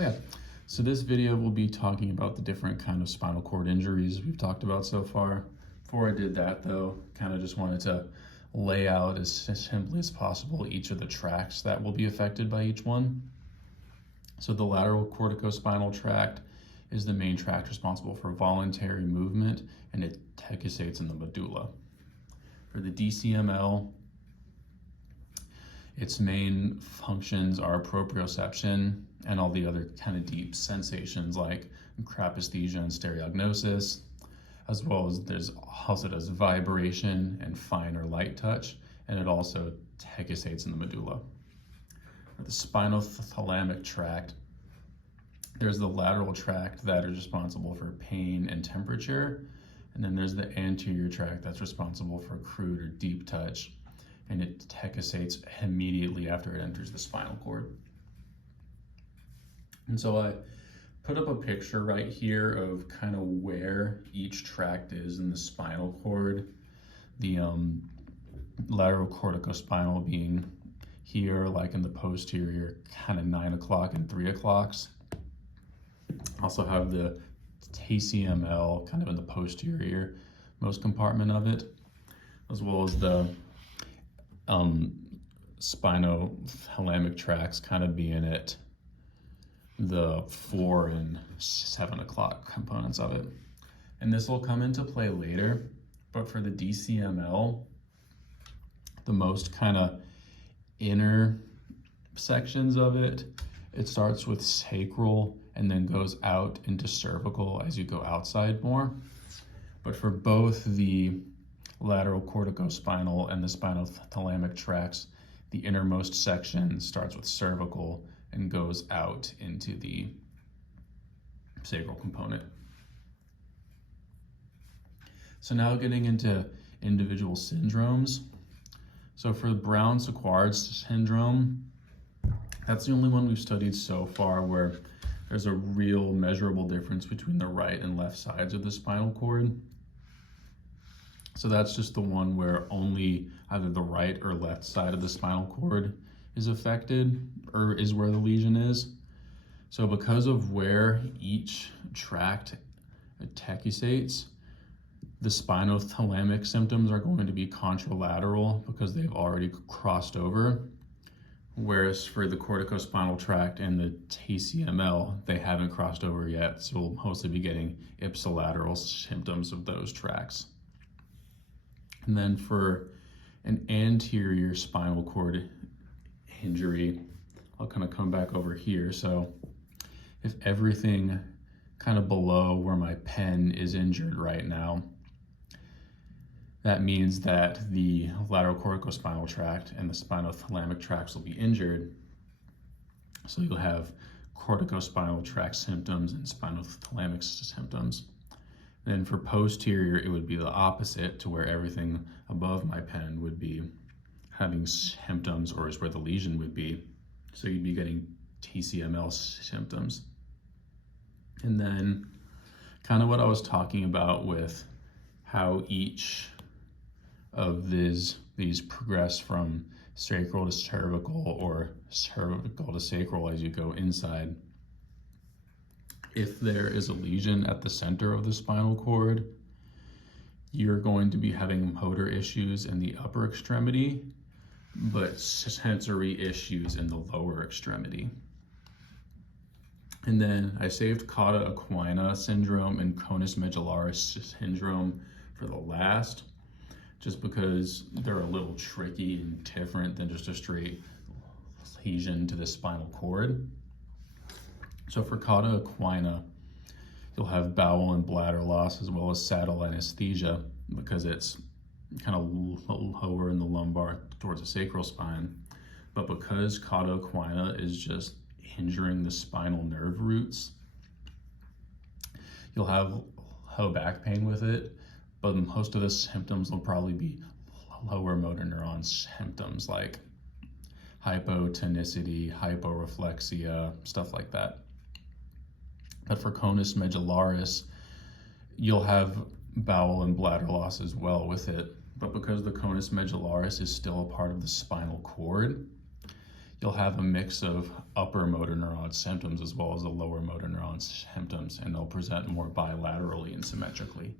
Oh yeah, so this video will be talking about the different kind of spinal cord injuries we've talked about so far. Before I did that though, kind of just wanted to lay out as simply as possible each of the tracts that will be affected by each one. So the lateral corticospinal tract is the main tract responsible for voluntary movement, and it decussates in the medulla. For the DCML, its main functions are proprioception and all the other kind of deep sensations like crapaesthesia and stereognosis, as well as there's also does vibration and fine or light touch, and it also decussates in the medulla. For the spinothalamic tract, there's the lateral tract that is responsible for pain and temperature, and then there's the anterior tract that's responsible for crude or deep touch, and it decussates immediately after it enters the spinal cord. And so I put up a picture right here of kind of where each tract is in the spinal cord. The lateral corticospinal being here, like in the posterior, kind of 9 o'clock and 3 o'clocks. Also have the TCML kind of in the posterior most compartment of it, as well as the spinothalamic tracts kind of being at the 4 and 7 o'clock components of it. And this will come into play later, but for the DCML, the most kind of inner sections of it, it starts with sacral and then goes out into cervical as you go outside more. But for both the lateral corticospinal and the spinothalamic tracts, the innermost section starts with cervical and goes out into the sacral component. So now getting into individual syndromes. So for Brown-Séquard syndrome, that's the only one we've studied so far where there's a real measurable difference between the right and left sides of the spinal cord. So that's just the one where only either the right or left side of the spinal cord is affected or is where the lesion is. So because of where each tract decussates, the spinothalamic symptoms are going to be contralateral because they've already crossed over. Whereas for the corticospinal tract and the TCML, they haven't crossed over yet, so we'll mostly be getting ipsilateral symptoms of those tracts. And then for an anterior spinal cord injury, I'll kind of come back over here. So if everything kind of below where my pen is injured right now, that means that the lateral corticospinal tract and the spinothalamic tracts will be injured. So you'll have corticospinal tract symptoms and spinothalamic symptoms. Then for posterior, it would be the opposite, to where everything above my pen would be having symptoms, or is where the lesion would be. So you'd be getting TCML symptoms. And then kind of what I was talking about with how each of these progress from sacral to cervical or cervical to sacral as you go inside. If there is a lesion at the center of the spinal cord, you're going to be having motor issues in the upper extremity, but sensory issues in the lower extremity. And then I saved cauda equina syndrome and conus medullaris syndrome for the last, just because they're a little tricky and different than just a straight lesion to the spinal cord. So for cauda equina, you'll have bowel and bladder loss as well as saddle anesthesia because it's kind of lower in the lumbar towards the sacral spine. But because cauda equina is just injuring the spinal nerve roots, you'll have low back pain with it, but most of the symptoms will probably be lower motor neuron symptoms like hypotonicity, hyporeflexia, stuff like that. But for conus medullaris, you'll have bowel and bladder loss as well with it. But because the conus medullaris is still a part of the spinal cord, you'll have a mix of upper motor neuron symptoms as well as the lower motor neuron symptoms, and they'll present more bilaterally and symmetrically.